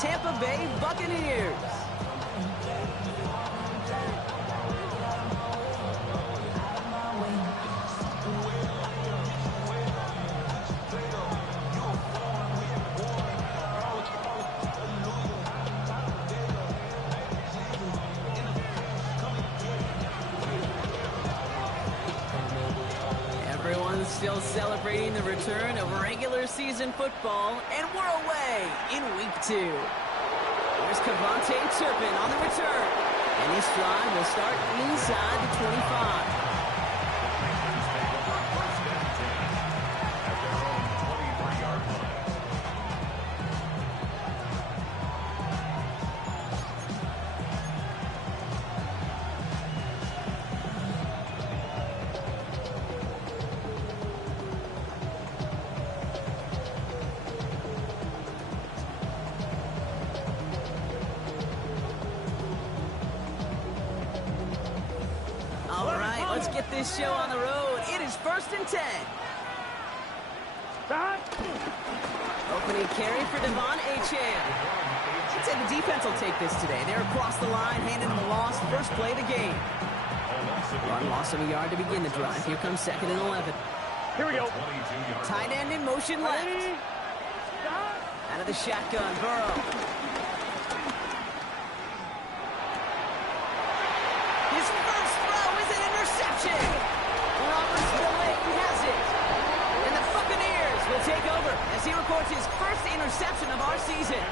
Tampa Bay Buccaneers. Everyone's still celebrating the return of regular season football, and we're away in week 2. There's Cavante Turpin on the return, and this drive will start inside the 25. Let's get this show on the road. It is 1st and 10. Opening carry for Devon Achane. I'd say the defense will take this today. They're across the line, handing them a loss. First play of the game. Run loss of a yard to begin the drive. Here comes 2nd and 11. Here we go. Tight end in motion left. Out of the shotgun, Burrow. And the Buccaneers will take over as he records his first interception of our season.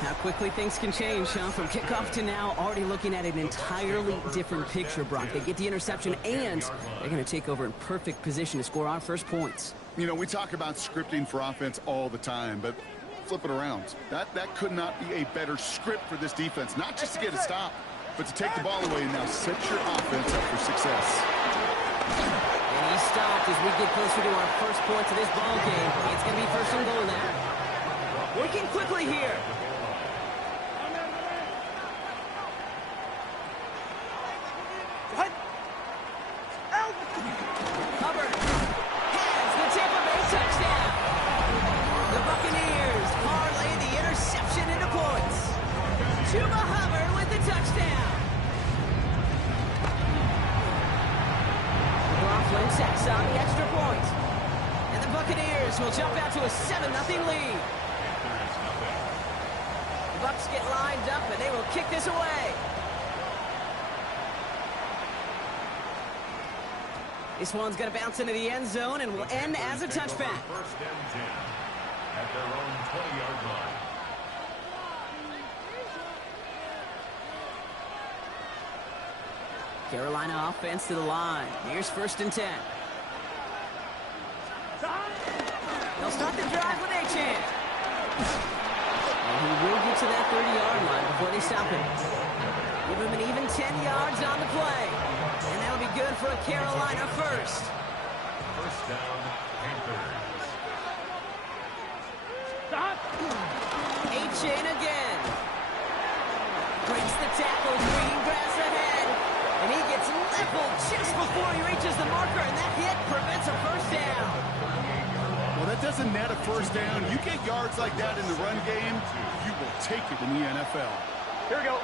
How quickly things can change, huh? From kickoff to now, already looking at an entirely different picture, Brock. They get the interception, and they're going to take over in perfect position to score our first points. You know, we talk about scripting for offense all the time, but flip it around. That could not be a better script for this defense, not just to get a stop, but to take the ball away and now set your offense up for success. And he stopped as we get closer to our first points of this ball game. It's going to be 1st and goal now. Working quickly here. What? Hubbard has the Tampa Bay touchdown. The Buccaneers parlay the interception into points. Chuba Hubbard with the touchdown. Flynn sacks on the extra point. And the Buccaneers will jump out to a 7-0 lead. The Bucs get lined up and they will kick this away. This one's going to bounce into the end zone and will end as a touchback. 1st and 10 at their own 20-yard line. Carolina offense to the line. Here's 1st and 10. They'll start the drive with Achane. And he will get to that 30-yard line before they stop him. Give him an even 10 yards on the play. And that'll be good for a Carolina first. 1st down, Panthers. Achane again. Breaks the tackle. Green grass ahead. And he gets leveled just before he reaches the marker, and that hit prevents a 1st down. Well, that doesn't net a 1st down. You get yards like that in the run game, you will take it in the NFL. Here we go.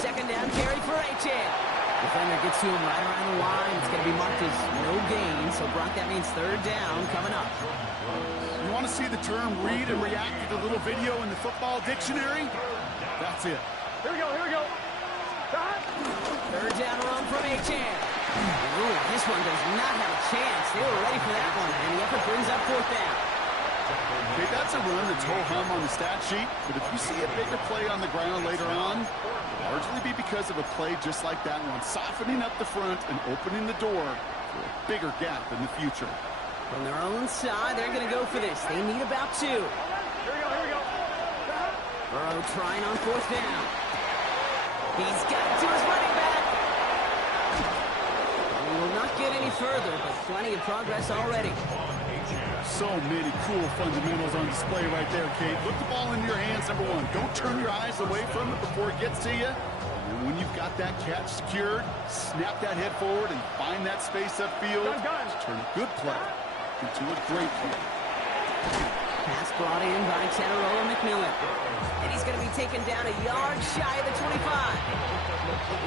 2nd down carry for Achane. Defender gets to him right around the line. It's going to be marked as no gain, so Brock, that means 3rd down coming up. You want to see the term read and react to the little video in the football dictionary? That's it. Here we go, here we go. 3rd down run from Achane. Ooh, this one does not have a chance. They were ready for that one, and the effort brings up 4th down. Okay, that's a run that's ho-hum on the stat sheet, but if you see a bigger play on the ground later on, it'll largely be because of a play just like that one, softening up the front and opening the door for a bigger gap in the future. From their own side, they're going to go for this. They need about 2. Here we go, here we go. Burrow trying on 4th down. He's got it to his running back. We will not get any further, but plenty of progress already. So many cool fundamentals on display right there, Kate. Put the ball into your hands, number 1. Don't turn your eyes away from it before it gets to you. And when you've got that catch secured, snap that head forward and find that space upfield. Gun. Turn a good play into a great play. Pass brought in by Teterola McMillan. And he's going to be taken down a yard shy of the 25.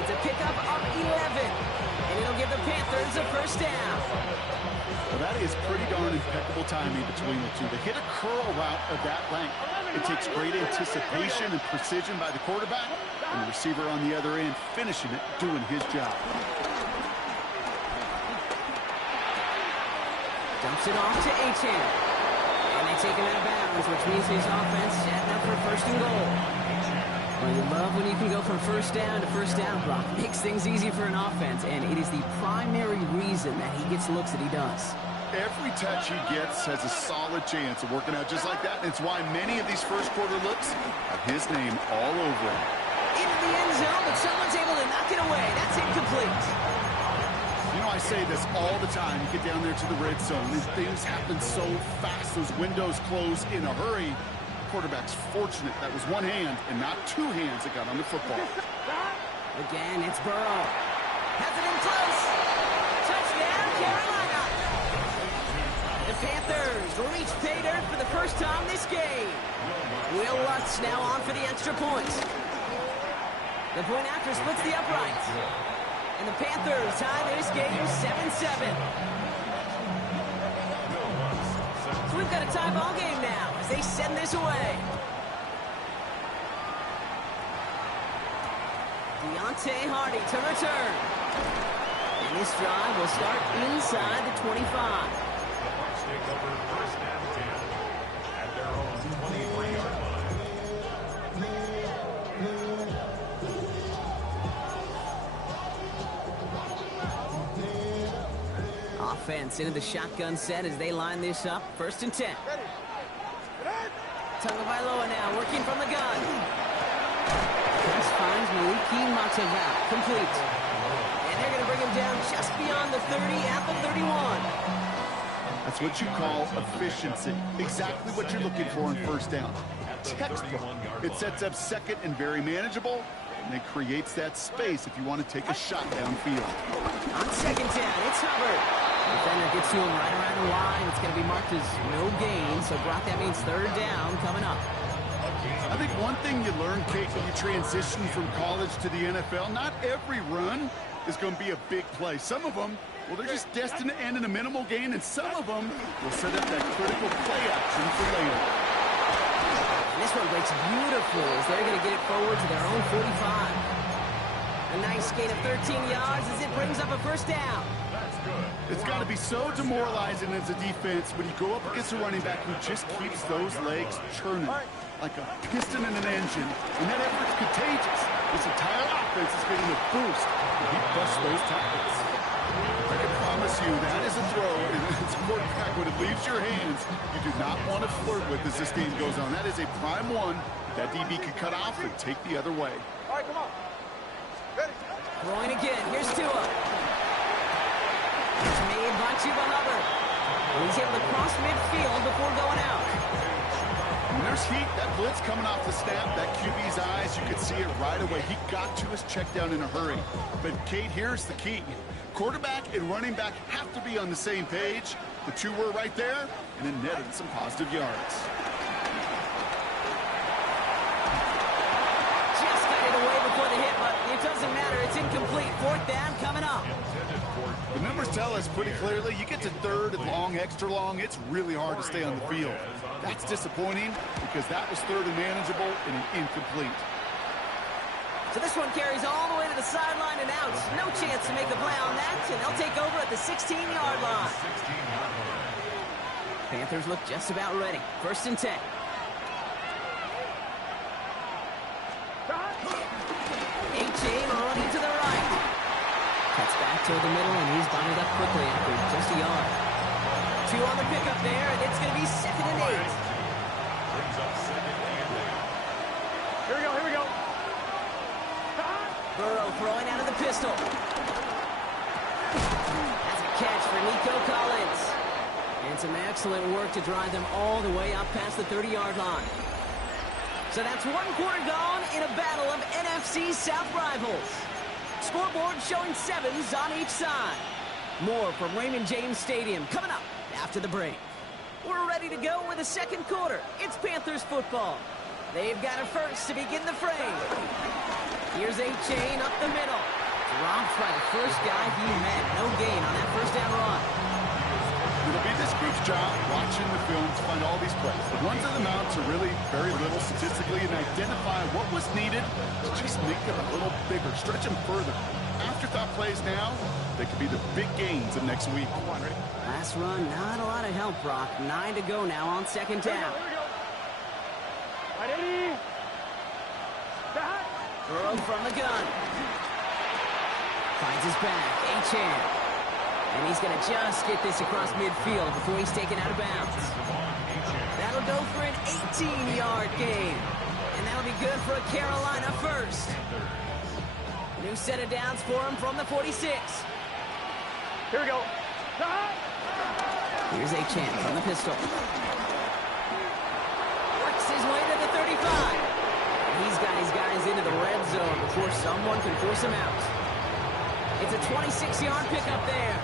It's a pickup of 11. And it'll give the Panthers a first down. Well, that is pretty darn impeccable timing between the two. To hit a curl route of that length, it takes great anticipation and precision by the quarterback, and the receiver on the other end finishing it, doing his job. Dumps it off to Achane. And they take him out of bounds, which means his offense setting up for first and goal. Well, you love when you can go from first down to first down, Brock. Makes things easy for an offense, and it is the primary reason that he gets looks that he does. Every touch he gets has a solid chance of working out just like that, and it's why many of these first quarter looks have his name all over it. Into the end zone, but someone's able to knock it away. That's incomplete. You know, I say this all the time. You get down there to the red zone, and things happen so fast. Those windows close in a hurry. Quarterback's fortunate that was one hand and not two hands that got on the football. Again, it's Burrow. Has it in close. Touchdown, Carolina. The Panthers reach pay dirt for the first time this game. Will Lutz now on for the extra point. The point after splits the uprights. And the Panthers tie this game 7-7. So we've got a tie ball game now as they send this away. Deontay Hardy to return. And this drive will start inside the 25. Take over first and 10 at their own 23-yard line. Offense into the shotgun set as they line this up. First and 10. Tagovailoa now working from the gun. Pass finds Maliki Mataval. Complete. And they're going to bring him down just beyond the 30 at the 31. That's what you call efficiency. Exactly what you're looking for in first down. Textbook. It sets up second and very manageable, and it creates that space if you want to take a shot downfield. On second down, it's Hubbard. Defender gets to him right around the line. It's going to be marked as no gain, so Brock, that means third down coming up. I think one thing you learn, Kate, when you transition from college to the NFL, not every run is going to be a big play. Some of them, well, they're just destined to end in a minimal gain, and some of them will set up that critical play action for later. And this one breaks beautifully as they're going to get it forward to their own 45. A nice gain of 13 yards as it brings up a first down. It's got to be so demoralizing as a defense when you go up against a running back who just keeps those legs churning like a piston in an engine, and that effort's contagious. This entire offense is getting a boost when he busts those tackles. I can promise you that is a throw, and it's a quarterback when it leaves your hands, you do not want to flirt with as this game goes on. That is a prime one that DB could cut off and take the other way. All right, come on. Ready. Throwing again. Here's Tua. It's made by Chuba Hubbard. He's able to cross midfield before going out. When there's heat, that blitz coming off the snap, that QB's eyes, you could see it right away. He got to his check down in a hurry. But, Kate, here's the key. Quarterback and running back have to be on the same page. The two were right there, and it netted some positive yards. Just got it away before the hit, but it doesn't matter. It's incomplete. Fourth down coming up. The numbers tell us pretty clearly, you get to third and long, extra long, it's really hard to stay on the field. That's disappointing because that was third and manageable and an incomplete. So this one carries all the way to the sideline and out. No chance to make a play on that, and they'll take over at the 16-yard line. Panthers look just about ready. First and 10. Achane running to the right. Cuts back toward the middle, and he's bundled up quickly after just a yard. Two on the pickup there, and it's going to be 2nd and 8. Brings up 2nd and 8. Here we go, here we go. Burrow throwing out of the pistol. That's a catch for Nico Collins. And some excellent work to drive them all the way up past the 30-yard line. So that's one quarter gone in a battle of NFC South rivals. Scoreboard showing 7s on each side. More from Raymond James Stadium coming up after the break. We're ready to go with the second quarter. It's Panthers football. They've got it first to begin the fray. Here's A-Chain up the middle. Dropped by the first guy he met. No gain on that first down run. It'll be this group's job watching the film to find all these plays. The ones that amount to really very little statistically and identify what was needed to just make them a little bigger, stretch them further. Afterthought plays now, they could be the big gains of next week. Last run, not a lot of help, Brock. 9 to go now on second down. Burrow from the gun. Finds his back, A-Chan. And he's going to just get this across midfield before he's taken out of bounds. That'll go for an 18-yard gain. And that'll be good for a Carolina first. New set of downs for him from the 46. Here we go. Here's A-Chan from the pistol. Works his way to the 35. He's got his guys into the red zone before someone can force him out. It's a 26-yard pickup there.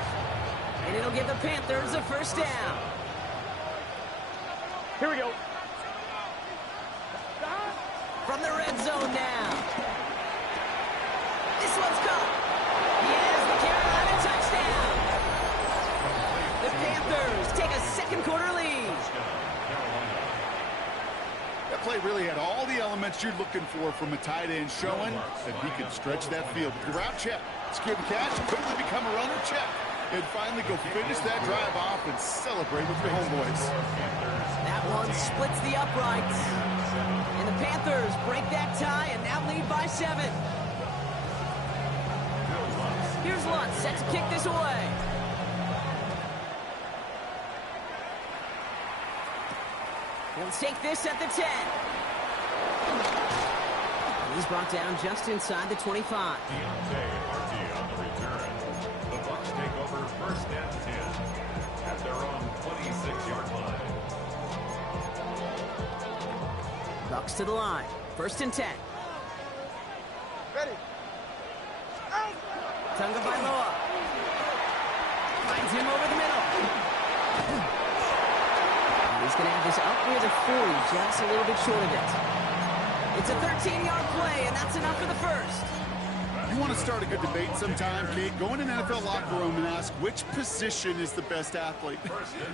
And it'll give the Panthers a first down. Here we go. From the red zone now. This one's caught. He has the Carolina touchdown. The Panthers take a second quarter lead. That play really had all the elements you're looking for from a tight end, showing that he can stretch that field. The route check, secure the catch, quickly become a runner check, and finally go finish that drive off and celebrate with your homeboys. That one splits the uprights. And the Panthers break that tie and now lead by 7. Here's Lutz set to kick this away. He'll take this at the 10. And he's brought down just inside the 25. On the return. The Bucs take over first and 10 at their own 26-yard line. Bucs to the line. First and 10. Ready. Tunga Bailoa. Finds him over the middle. He's going to have this up near the 40, just a little bit short of it. It's a 13-yard play, and that's enough for the first. You want to start a good debate sometime, Kate? Go in an NFL locker room and ask which position is the best athlete.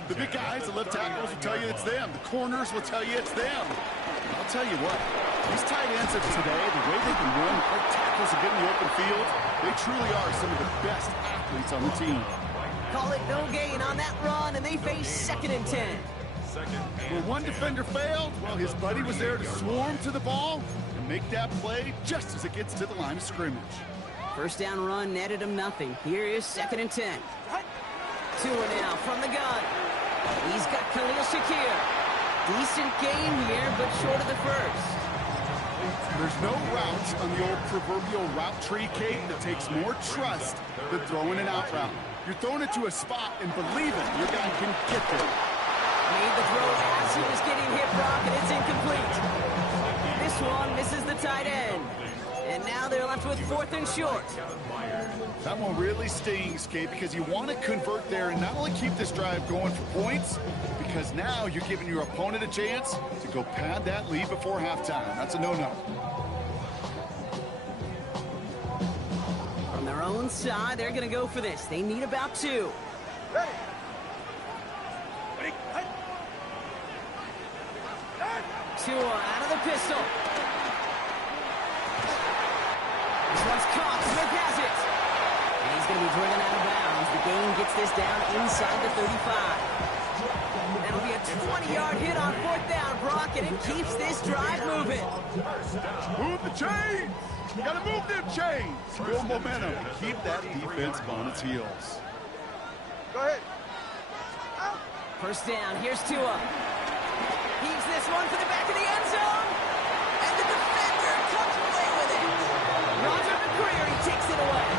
The big guys, the left tackles will tell you it's them. The corners will tell you it's them. I'll tell you what, these tight ends of today, the way they can run, break tackles and get in the open field, they truly are some of the best athletes on the team. Call it no gain on that run, and they face second and 10. Where one defender failed, well, his buddy was there to swarm to the ball and make that play just as it gets to the line of scrimmage. First down run netted him nothing. Here is second and 10. Tua now from the gun. He's got Khalil Shakir. Decent game here, but short of the first. There's no route on the old proverbial route tree, Kate, that takes more trust than throwing an out route. You're throwing it to a spot and believing your guy can get there. Made the throw as he was getting hit, Brock, and it's incomplete. This one misses the tight end. And now they're left with fourth and short. That one really stings, Kate, because you want to convert there and not only keep this drive going for points, because now you're giving your opponent a chance to go pad that lead before halftime. That's a no-no. From their own side, they're going to go for this. They need about 2. Ready. Tua out of the pistol. This one's caught. Smith has it. And he's going to be driven out of bounds. The game gets this down inside the 35. That'll be a 20-yard hit on fourth down, Brock, and it keeps this drive moving. Move the chains! You gotta move them chains! Build momentum and keep that defense on its heels. Go ahead. First down, here's Tua. Heaves this one for the back of the end zone. And the defender comes away with it. Roger McCreary takes it away.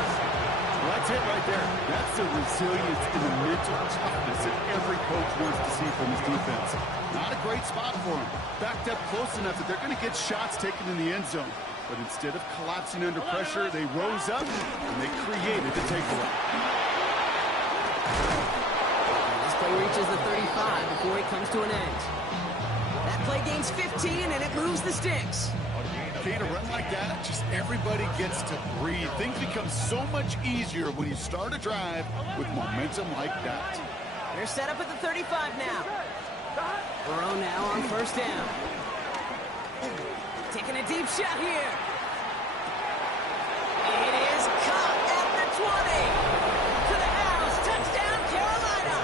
Well, that's it right there. That's the resilience and the mental toughness that every coach wants to see from his defense. Not a great spot for him. Backed up close enough that they're going to get shots taken in the end zone. But instead of collapsing under pressure, they rose up and they created the takeaway. This play reaches the 35 before it comes to an end. That play gains 15, and it moves the sticks. Okay, to run like that, just everybody gets to breathe. Things become so much easier when you start a drive with momentum like that. They're set up at the 35 now. Burrow now on first down. Taking a deep shot here. It is caught at the 20. To the house. Touchdown, Carolina.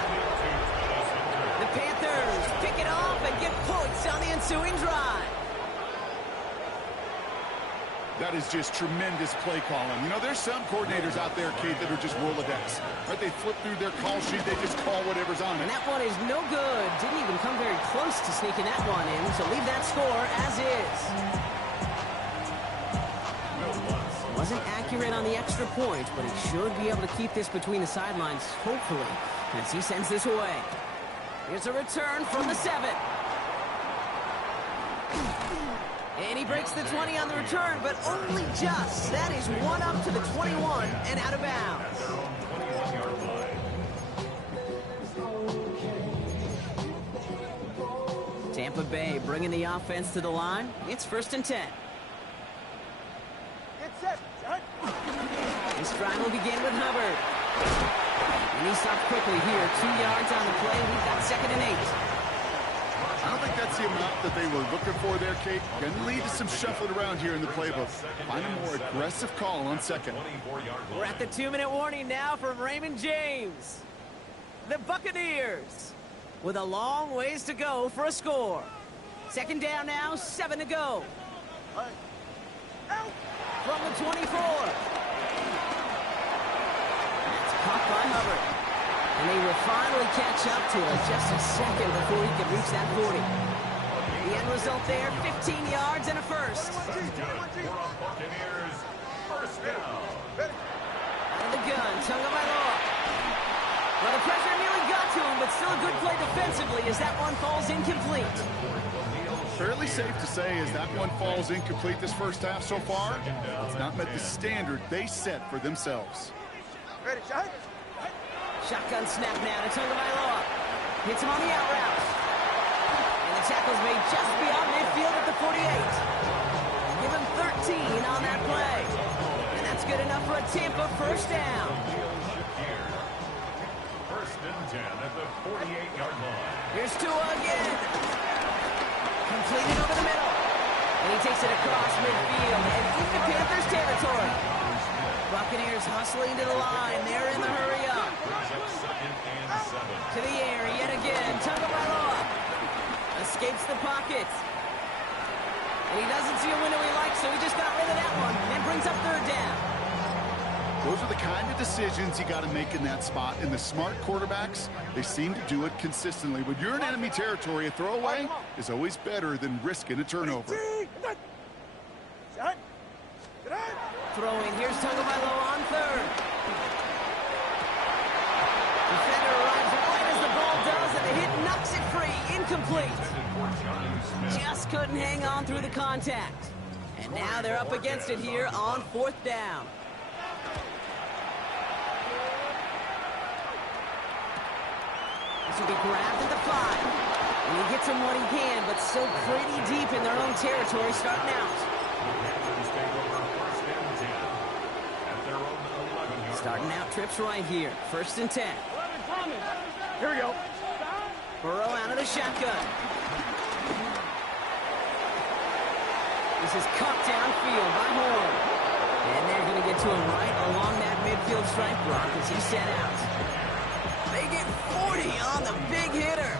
The Panthers pick it off and get points on the ensuing drive. That is just tremendous play calling. You know, there's some coordinators out there, Kate, that are just Rolodex. Right? They flip through their call sheet. They just call whatever's on it. And that one is no good. Didn't even come very close to sneaking that one in. So leave that score as is. Wasn't accurate on the extra point, but he should be able to keep this between the sidelines, hopefully, as he sends this away. Here's a return from the 7. And he breaks the 20 on the return, but only just. That is one up to the 21 and out of bounds. Tampa Bay bringing the offense to the line. It's 1st and 10. Get set, John. This drive will begin with Hubbard. And he stops quickly here. 2 yards on the play. We've got 2nd and 8. I don't think that's the amount that they were looking for there, Kate. Going to lead to some shuffling around here in the playbook. Find a more aggressive call on 2nd. We're at the 2-minute warning now from Raymond James. The Buccaneers with a long ways to go for a score. 2nd down now, 7 to go. From the 24. That's caught by Hubbard. And they will finally catch up to him just a second before he can reach that 40. The end result there, 15 yards and a first. Buccaneers, first down. Out of the gun, Tagovailoa. Well, the pressure nearly got to him, but still a good play defensively as that one falls incomplete. Fairly safe to say as that one falls incomplete this first half so far, it's not met the standard they set for themselves. Ready, shot. Shotgun snap now to Tagovailoa. Hits him on the out route. And the tackle's made just beyond midfield at the 48. Give him 13 on that play. And that's good enough for a Tampa first down. 1st and 10 at the 48-yard line. Here's Tua again. Completed over the middle. And he takes it across midfield and into Panthers territory. Buccaneers hustling to the line. They're in the hurry up. 2nd and 7. To the air yet again. Tagovailoa escapes the pocket. And he doesn't see a window he likes, so he just got rid of that one and brings up 3rd down. Those are the kind of decisions you got to make in that spot. And the smart quarterbacks, they seem to do it consistently. When you're in enemy territory, a throwaway is always better than risking a turnover. Shot. Throwing. Here's Tagovailoa on 3rd. Defender arrives right as the ball does, and the hit knocks it free. Incomplete. Just couldn't hang on through the contact. And now they're up against it here on 4th down. This will be grabbed at the 5. And he gets him what he can, but still pretty deep in their own territory starting out. Starting out trips right here. 1st and 10. Here we go. Burrow out of the shotgun. This is cut downfield by Horn. And they're going to get to him right along that midfield stripe block as he set out. They get 40 on the big hitter.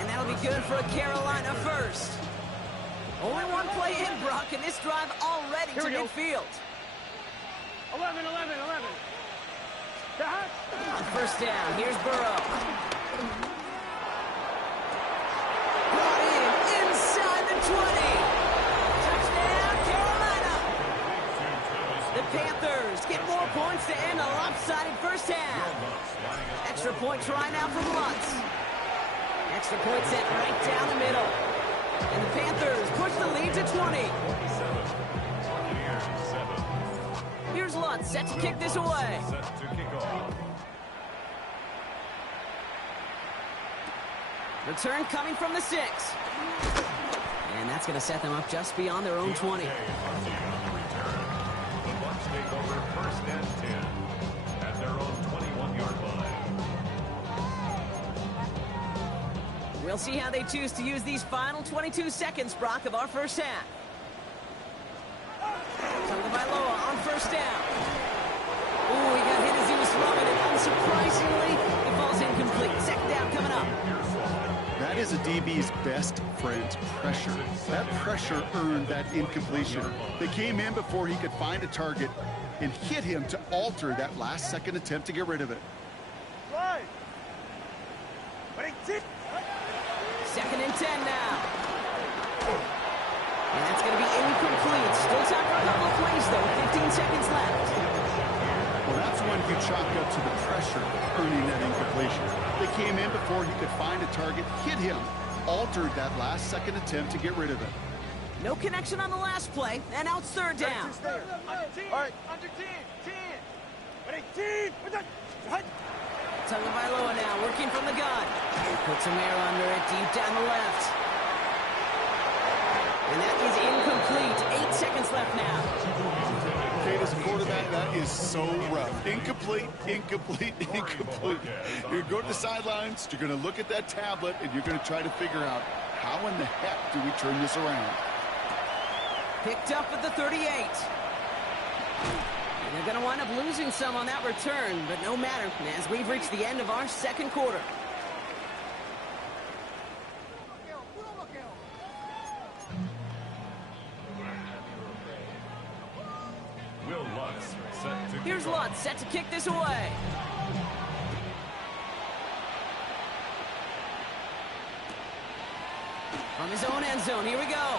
And that'll be good for a Carolina first. Only one play in, Brock, and this drive already to midfield. 11. On 1st down, here's Burrow. Brought in inside the 20. Touchdown, Carolina. The Panthers get more points to end a lopsided first half. Extra point try now from Lutz. Extra point set right down the middle. And the Panthers push the lead to 20. Here's Lutz set to kick this away. Set to kick off. Return coming from the 6. And that's going to set them up just beyond their own 20. The Bucks take over first and 10 at their own 21-yard line. We'll see how they choose to use these final 22 seconds, Brock, of our first half. Tagovailoa on first down. Ooh, he got hit as he was throwing it. Unsurprisingly, it falls incomplete. Second down coming up. That is a DB's best friend, pressure. That pressure earned that incompletion. They came in before he could find a target and hit him to alter that last-second attempt to get rid of it. Right. Second and 10 now. And that's going to be incomplete. Still time for a couple of plays, though. 15 seconds left. Well, that's when you chalk up to the pressure earning that incompletion. They came in before he could find a target, hit him, altered that last-second attempt to get rid of it. No connection on the last play, and now it's third down. All right. Under 10. 10. Tagovailoa now working from the gun. He puts some air under it deep down the left. And that is incomplete. 8 seconds left now. Kate, as a quarterback, that is so rough. Incomplete. You're going to go to the sidelines, you're going to look at that tablet, and you're going to try to figure out how in the heck do we turn this around. Picked up at the 38. And they're going to wind up losing some on that return, but no matter, as we've reached the end of our second quarter. Here's Lutz set to kick this away. From his own end zone, here we go.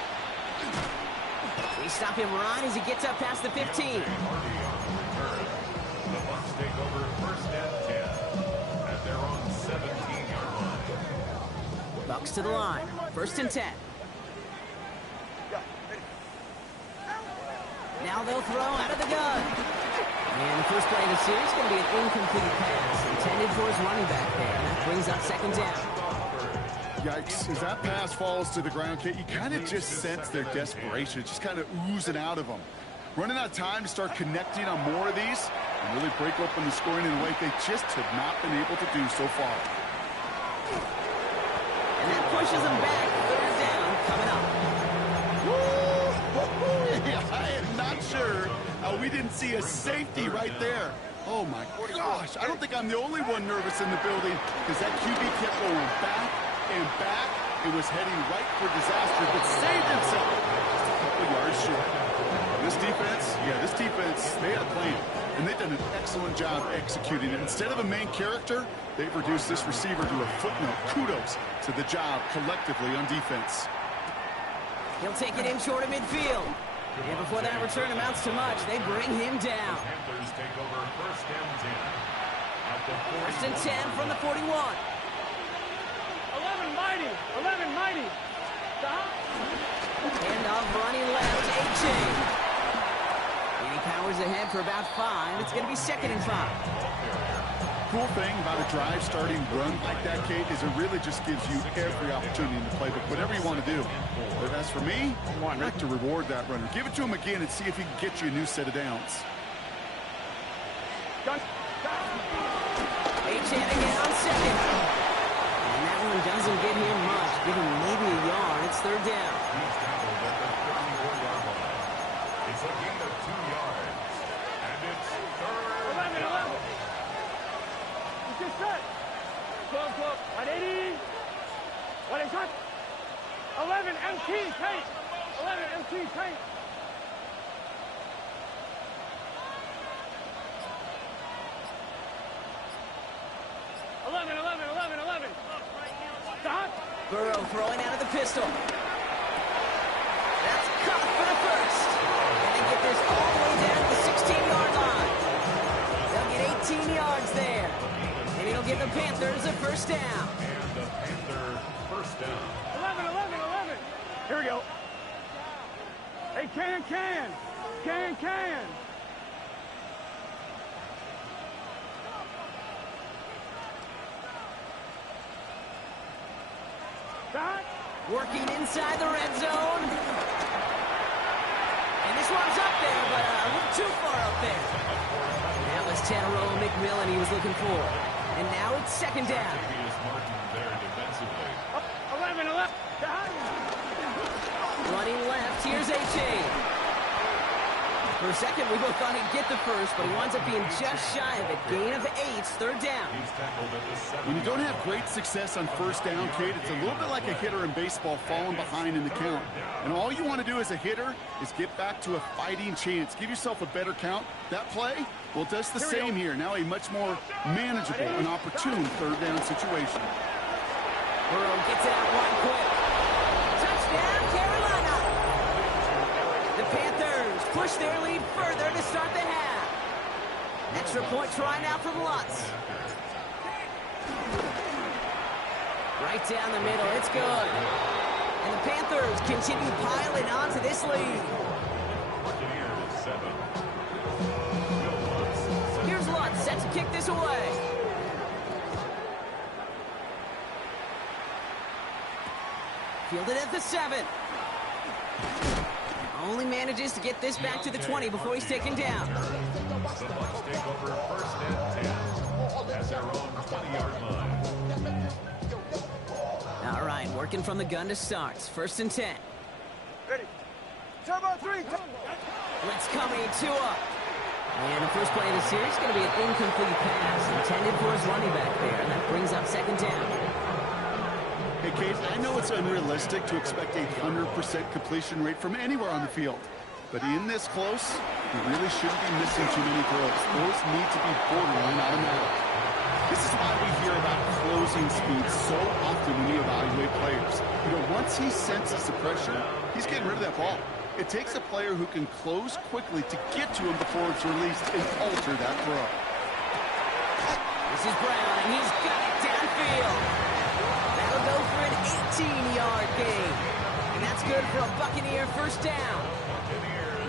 We stop him right as he gets up past the 15. The Bucks take over first and 10 at their own 17-yard line. Bucks to the line. First and 10. Now they'll throw out of the gun. And the first play of the series is going to be an incomplete pass intended for his running back there. That brings up second down. Yikes, as that pass falls to the ground, Kate, you kind of just sense their desperation, just kind of oozing out of them. Running out of time to start connecting on more of these and really break open the scoring in a way they just have not been able to do so far. And that pushes them back. Third down coming up. I am not sure how we didn't see a safety right there. Oh my gosh, I don't think I'm the only one nervous in the building because that QB kept going back and back. It was heading right for disaster, but saved himself just a couple yards short. This defense, they had a plan, and they've done an excellent job executing it. Instead of a main character, they've reduced this receiver to a footnote. Kudos to the job collectively on defense. He'll take it in short of midfield. And before that return amounts to much, they bring him down. Panthers take over first and 10 at the 41. First and 10 from the 41. 11 mighty. Stop. Handoff running left, A-Chain. He powers ahead for about 5. It's going to be second and 5. Cool thing about a drive starting run like that, Kate, is it really just gives you every opportunity in the playbook, whatever you want to do. But as for me, I'd like to reward that runner. Give it to him again and see if he can get you a new set of downs. A-Chain again on second. And that one doesn't get him much. Give him maybe a yard. It's third down. He's tackled at the 34-yard line. It's a gain of 2 yards. And it's third down. 11. You just set. 12. 180. What is that? 11 MT tank. 11 MT tank. Stop. Burrow throwing out of the pistol. That's caught for the first. And they get this all the way down to the 16-yard line. They'll get 18 yards there. And it'll give the Panthers a first down. And the Panther first down. 11. Here we go. Hey, can. Working inside the red zone. And this one's up there, but a little too far up there. That was Tanneroa McMillan he was looking for. And now it's second down. There defensively. 11, 11. Running left, here's A-Chain. For a second, we both thought he'd get the first, but he winds up being just shy of it. Gain of 8, third down. He's tackled at the 7. When you don't have great success on first down, Kate, it's a little bit like a hitter in baseball falling behind in the count. And all you want to do as a hitter is get back to a fighting chance. Give yourself a better count. That play, well, it does the same here. Now a much more manageable and opportune third down situation. Burrow gets it out wide quick. Touchdown, Carolina! The Panthers push their lead further to start the half. Extra point try now from Lutz. Right down the middle, it's good. And the Panthers continue piling on to this lead. Buccaneers 7. Here's Lutz set to kick this away. Fielded at the 7. Only manages to get this back to the 20 before he's taken down. The Bucs take over first and 10 at their own 20-yard line. All right, working from the gun to start. First and 10. Ready. Turbo 3. Blitz coming, Tua. And the first play of the series is going to be an incomplete pass intended for his running back there. And that brings up second down. Hey, Kate, I know it's unrealistic to expect a 100% completion rate from anywhere on the field. But in this close, you really shouldn't be missing too many throws. Those need to be borderline automatic. This is why we hear about closing speed so often when we evaluate players. You know, once he senses the pressure, he's getting rid of that ball. It takes a player who can close quickly to get to him before it's released and alter that throw. This is Brown, and he's got it downfield. That'll go for an 18-yard gain. And that's good for a Buccaneer first down.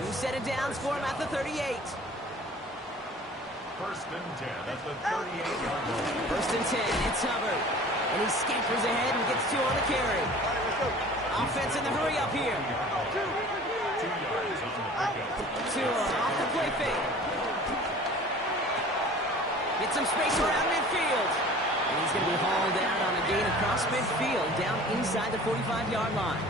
You set it down, score him at the 38. First and 10 at the 38-yard line. First and 10, it's Hubbard. And he scampers ahead and gets 2 on the carry. Offense in the hurry up here. 2 yards on the pickup. 2 off the play fake. Get some space around midfield. And he's going to be hauled out on a gain across midfield, down inside the 45-yard line.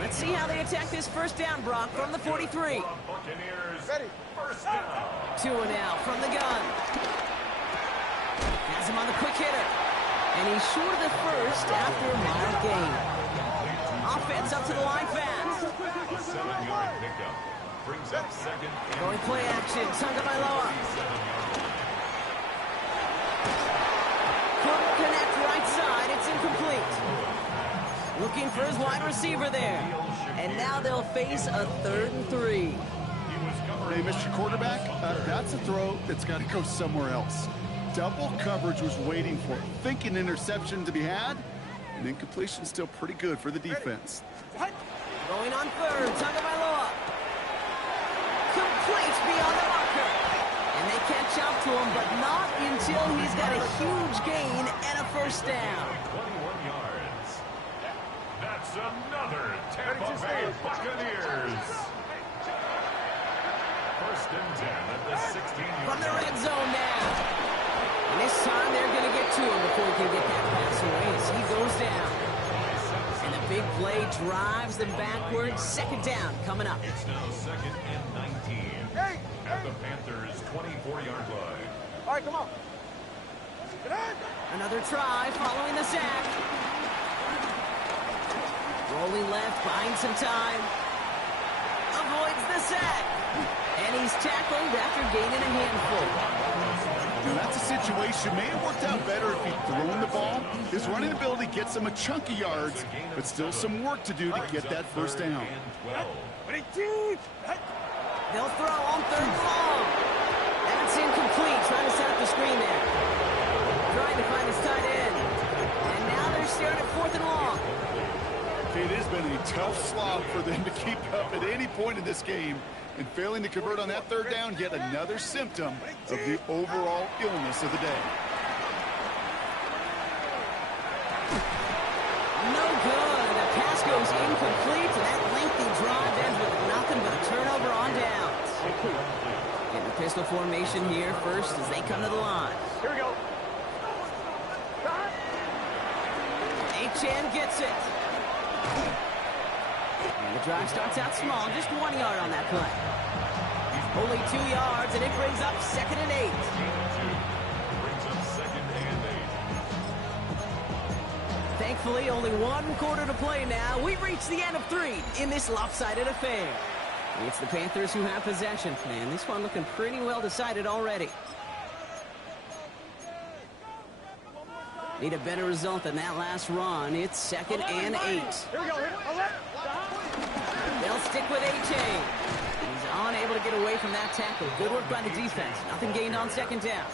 Let's see how they attack this first down, Brock, from the 43. Buccaneers Ready. first down. 2 now from the gun. Has him on the quick hitter. And he's short of the first after a mild gain. Offense up to the line fast. A 7-yard pickup brings up second and Going play action, Tagovailoa. Couldn't connect right side, it's incomplete. Looking for his wide receiver there. And now they'll face a 3rd and 3. Hey, Mr. Quarterback, that's a throw that's got to go somewhere else. Double coverage was waiting for it. Thinking interception to be had, and incompletion still pretty good for the defense. Going on 3rd, Tagovailoa. Complete beyond the marker. And they catch up to him, but not until he's got a huge gain and a first down. 21 yards. That's another Tampa Bay Buccaneers. First and 10 at the 16-yard From the red zone now. And this time they're going to get to him before he can get that pass away as he goes down. And the big play drives them backwards. Second down coming up. It's now second and 19 at the Panthers' 24-yard line. All right, come on. Get in. Another try following the sack. Rolling left, buying some time. Avoids the sack. And he's tackled after gaining a handful. Now, that's a situation. May have worked out better if he'd thrown the ball. His running ability gets him a chunk of yards, but still some work to do to get that first down. Ready, two. They'll throw on 3rd and long. That's incomplete. Trying to set up the screen there. Trying to find his tight end. And now they're staring at 4th and long. It has been a tough slog for them to keep up at any point in this game. And failing to convert on that 3rd down, yet another symptom of the overall illness of the day. No good. Pistol formation here first as they come to the line. Here we go. H.N. gets it. And the drive starts out small, just 1 yard on that play. Only 2 yards, and it brings up 2nd and 8. Brings up 2nd and 8. Thankfully, only 1 quarter to play now. We've reached the end of 3 in this lopsided affair. It's the Panthers who have possession, and this one looking pretty well decided already. Need a better result than that last run. It's 2nd and 8. Here we go. They'll stick with A-Chain. He's unable to get away from that tackle. Good work by the defense. Nothing gained on 2nd down.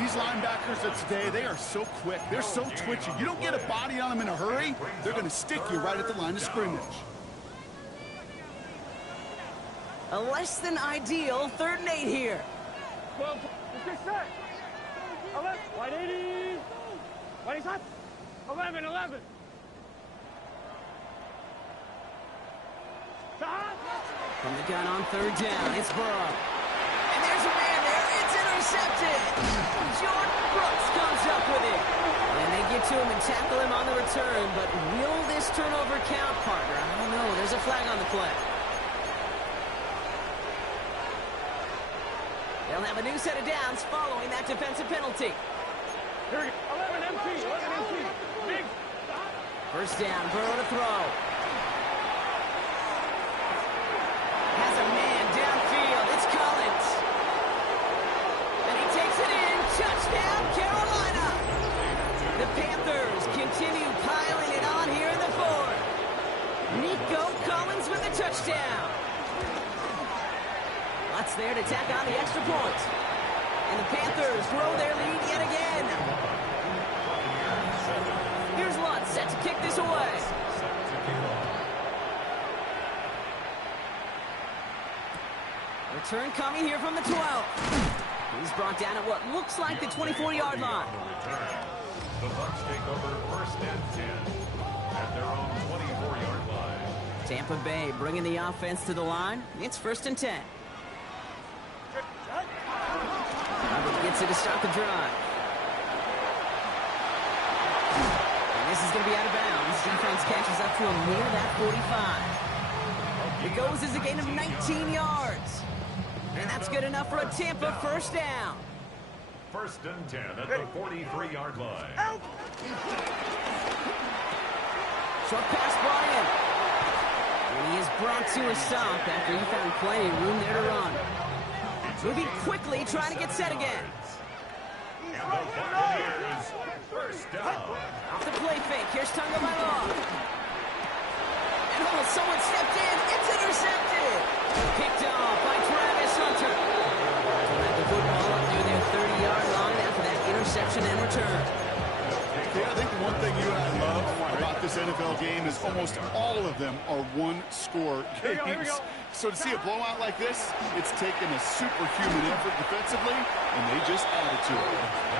These linebackers of today, they are so quick. They're so twitchy. You don't get a body on them in a hurry, they're going to stick you right at the line of scrimmage. A less than ideal 3rd and 8 here. 12. Let's get set. 11. Wide 80. Wide shot. 11. From the gun on 3rd down, it's Burrow. And there's a man there. It's intercepted. Jordan Brooks comes up with it. And they get to him and tackle him on the return. But will this turnover count, partner? I don't know. There's a flag on the play. They'll have a new set of downs following that defensive penalty. Here we go. 11 MT. Big. 1st down, Burrow to throw. Has a man downfield. It's Collins. And he takes it in. Touchdown, Carolina. The Panthers continue piling it on here in the 4th. Nico Collins with a touchdown. Lutz there to tack on the extra point. And the Panthers grow their lead yet again. Here's Lutz set to kick this away. Return coming here from the 12. He's brought down at what looks like the 24-yard line. The Bucs take over 1st and 10 at their own 24-yard line. Tampa Bay bringing the offense to the line. It's 1st and 10. Hubbard gets it to start the drive. And this is going to be out of bounds. Defense catches up to him near that 45. It goes as a gain of 19 yards. And that's good enough for a Tampa 1st down. 1st and 10 at the 43-yard line. Short pass, Brian. And he is brought to a stop after he found plenty of room there to run. Moving quickly, trying to get set again. And the Buccaneers 1st down. Off the play fake. Here's Tagovailoa. And almost someone stepped in. It's intercepted. Picked off by Travis Hunter. Let the football up near their 30-yard line after that interception and return. Yeah, I think the one thing you and I love about this NFL game is almost all of them are one-score games. Here we go. So to see a blowout like this, it's taken a superhuman effort defensively, and they just added to it.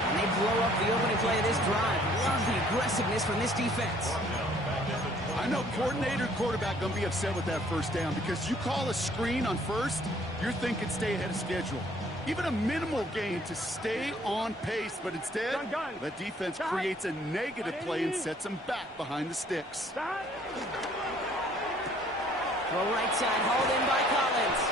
And they blow up the opening play of this drive. Love the aggressiveness from this defense. I know coordinator quarterback going to be upset with that 1st down because you call a screen on 1st, you're thinking stay ahead of schedule. Even a minimal gain to stay on pace, but instead, that defense creates a negative play and sets them back behind the sticks. Throw right side, hauled in by Collins.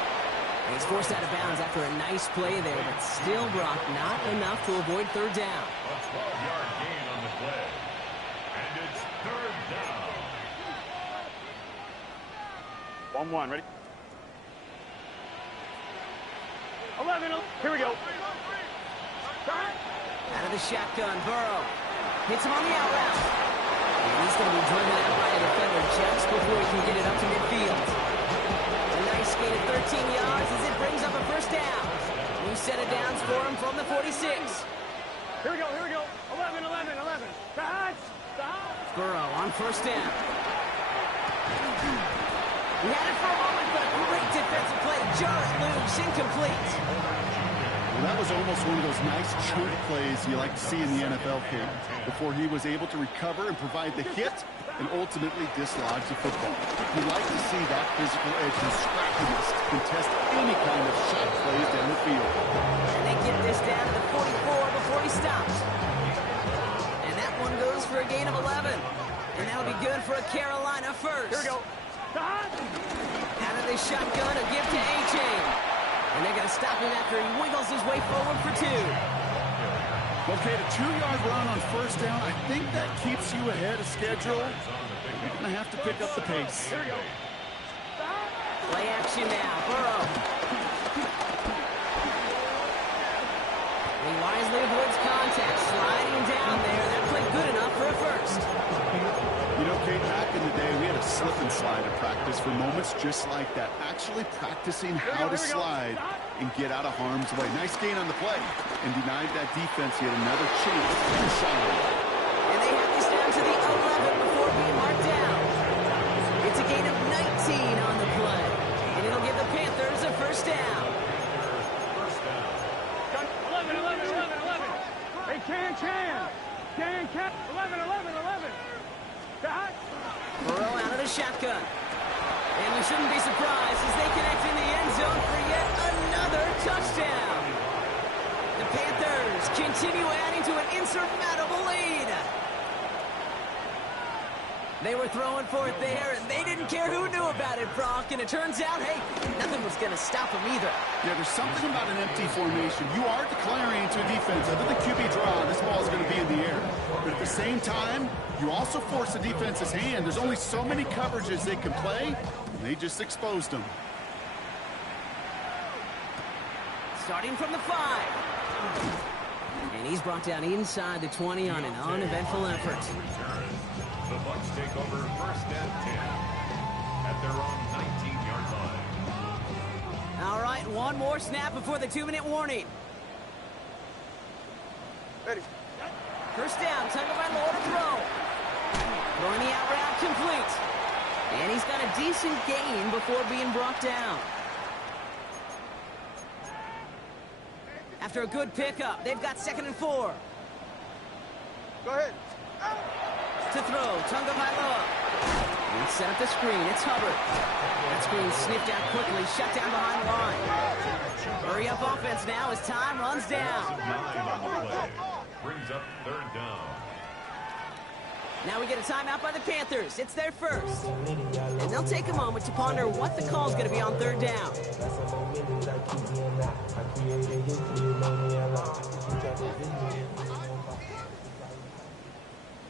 He's forced out of bounds after a nice play there, but still, Brock, not enough to avoid 3rd down. A 12-yard gain on the play. And it's 3rd down. 1-1, ready? 11, here we go. Out of the shotgun, Burrow hits him on the out route. And he's going to be driven out by a defender just before he can get it up to midfield. A nice gain of 13 yards as it brings up a 1st down. New set of downs for him from the 46. Here we go. 11. Burrow on 1st down. He had it for a moment, but a great defensive play. Jar it loose, incomplete. Well, that was almost one of those nice chunk plays you like to see in the NFL game. Before he was able to recover and provide the hit, and ultimately dislodge the football. You like to see that physical edge and scrappiness to contest any kind of shot plays down the field. And they get this down to the 44 before he stops. And that one goes for a gain of 11. And that'll be good for a Carolina first. Here we go. Out of this shotgun, a give to A-Chain. And they're going to stop him after he wiggles his way forward for 2. Okay, the 2-yard run on first down, I think that keeps you ahead of schedule. You're going to have to pick up the pace. Here we go. Play action now. Burrow. He wisely avoids contact, sliding down there. That played good enough for a first. You know, Kate, back in the day, we had a slip and slide at practice for moments just like that. Actually practicing how to slide and get out of harm's way. Nice gain on the play and denied that defense yet another chance to get a shot on it. And they have this down to the 11 before being marked down. It's a gain of 19 on the play. And it'll give the Panthers a first down. 11, 11, 11, 11. Hey, Chan. 11, 11, 11. Burrow out of the shotgun. And we shouldn't be surprised as they connect in the end zone for yet another touchdown. The Panthers continue adding to an insurmountable lead. They were throwing for it there, and they didn't care who knew about it, Brock. And it turns out, hey, nothing was going to stop them either. Yeah, there's something about an empty formation. You are declaring to a defense, other than QB draw, this ball is going to be in the air. But at the same time, you also force the defense's hand. There's only so many coverages they can play, and they just exposed them. Starting from the 5. And he's brought down inside the 20 on an uneventful effort. The Bucks take over first and 10 at their own 19-yard line. All right, one more snap before the 2-minute warning. Ready. First down, Tagovailoa to throw. Throwing the out route complete. And he's got a decent gain before being brought down. After a good pickup, they've got 2nd and 4. Go ahead. To throw, Tagovailoa. And set up the screen, it's Hubbard. That screen sniffed out quickly, shut down behind the line. Hurry up offense now as time runs down. 9 on the play. Brings up 3rd down. Now we get a timeout by the Panthers. It's their first. And they'll take a moment to ponder what the call is going to be on 3rd down.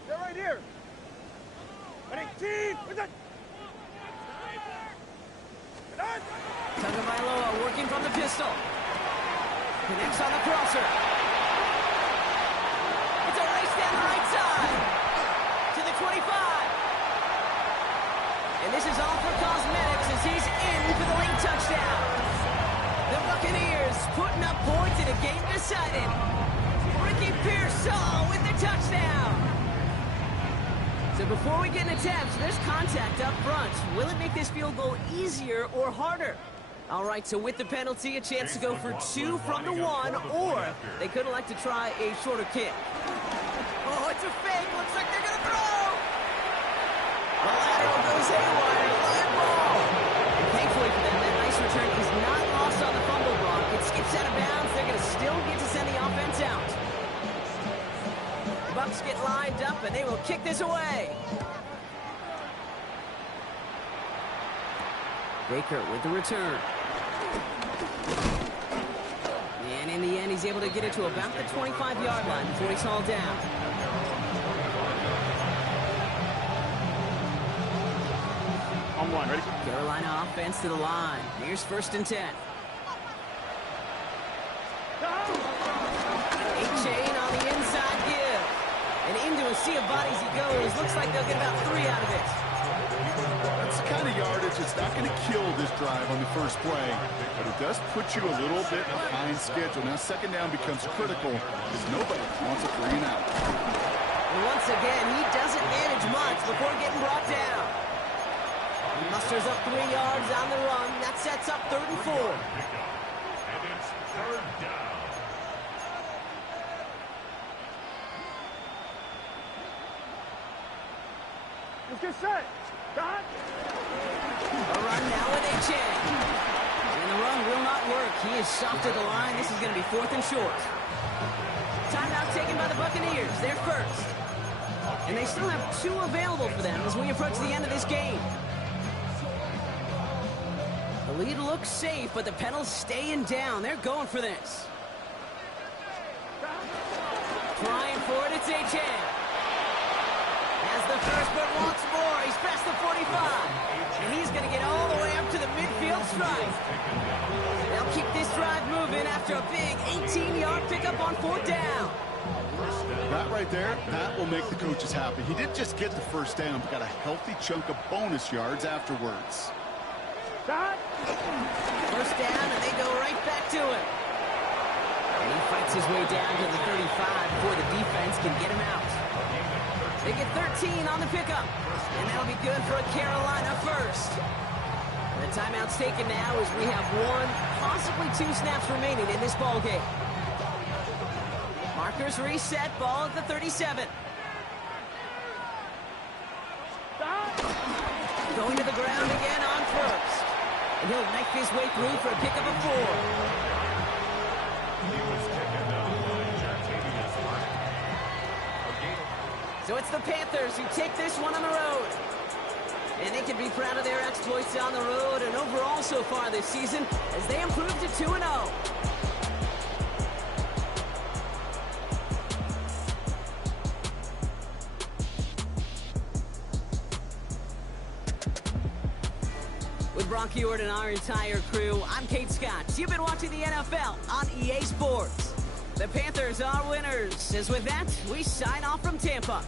They're right here. 18. What's that? Tagovailoa working from the pistol. Connects on the crosser. It's a race down the right side. To the 25. And this is all for cosmetics as he's in for the late touchdown. The Buccaneers putting up points in a game decided. Ricky Pearsall with the touchdown. So before we get into attempts, there's contact up front. Will it make this field goal easier or harder? All right, so with the penalty, a chance to go for 2 from the 1, or they could elect to try a shorter kick. Oh, it's a fake. Looks like they're going to throw. The lateral goes haywire. Live ball. And thankfully for them, that nice return is not lost on the fumble block. It skips out of bounds. They're going to still get to send the offense out. Bucks get lined up, and they will kick this away. Baker with the return. And in the end, he's able to get it to about the 25-yard line before he's hauled down. On 1, ready? Carolina offense to the line. Here's 1st and 10. A-Chain on the inside give. And into a sea of bodies he goes. Looks like they'll get about 3 out of it. That's the kind of yardage that's not going to kill this drive on the first play, but it does put you a little bit behind schedule. Now 2nd down becomes critical because nobody wants a 3 and out. And once again, he doesn't manage much before getting brought down. He musters up 3 yards on the run. That sets up 3rd and 4. And it's 3rd down. Let's Get set. Dot. A run now with Achane. And the run will not work. He is soft at the line. This is going to be 4th and short. Timeout taken by the Buccaneers. They're first. And they still have 2 available for them as we approach the end of this game. The lead looks safe, but the Penals staying down. They're going for this. Trying for it, it's Achane. Has the first, but wants more. He's past the 45. And he's going to get all the way up to the midfield stripe. They'll keep this drive moving after a big 18-yard pickup on 4th down. That right there, that will make the coaches happy. He didn't just get the first down, but got a healthy chunk of bonus yards afterwards. Dot. First down, and they go right back to it. And he fights his way down to the 35 before the defense can get him out. They get 13 on the pickup, and that'll be good for a Carolina first. The timeout's taken now as we have 1, possibly 2 snaps remaining in this ball game. Markers reset, ball at the 37. Going to the ground again on first. And he'll knife his way through for a pickup of 4. So it's the Panthers who take this one on the road. And they can be proud of their exploits on the road and overall so far this season as they improve to 2-0. With Brock Ewart and our entire crew, I'm Kate Scott. You've been watching the NFL on EA Sports. The Panthers are winners. As with that, we sign off from Tampa.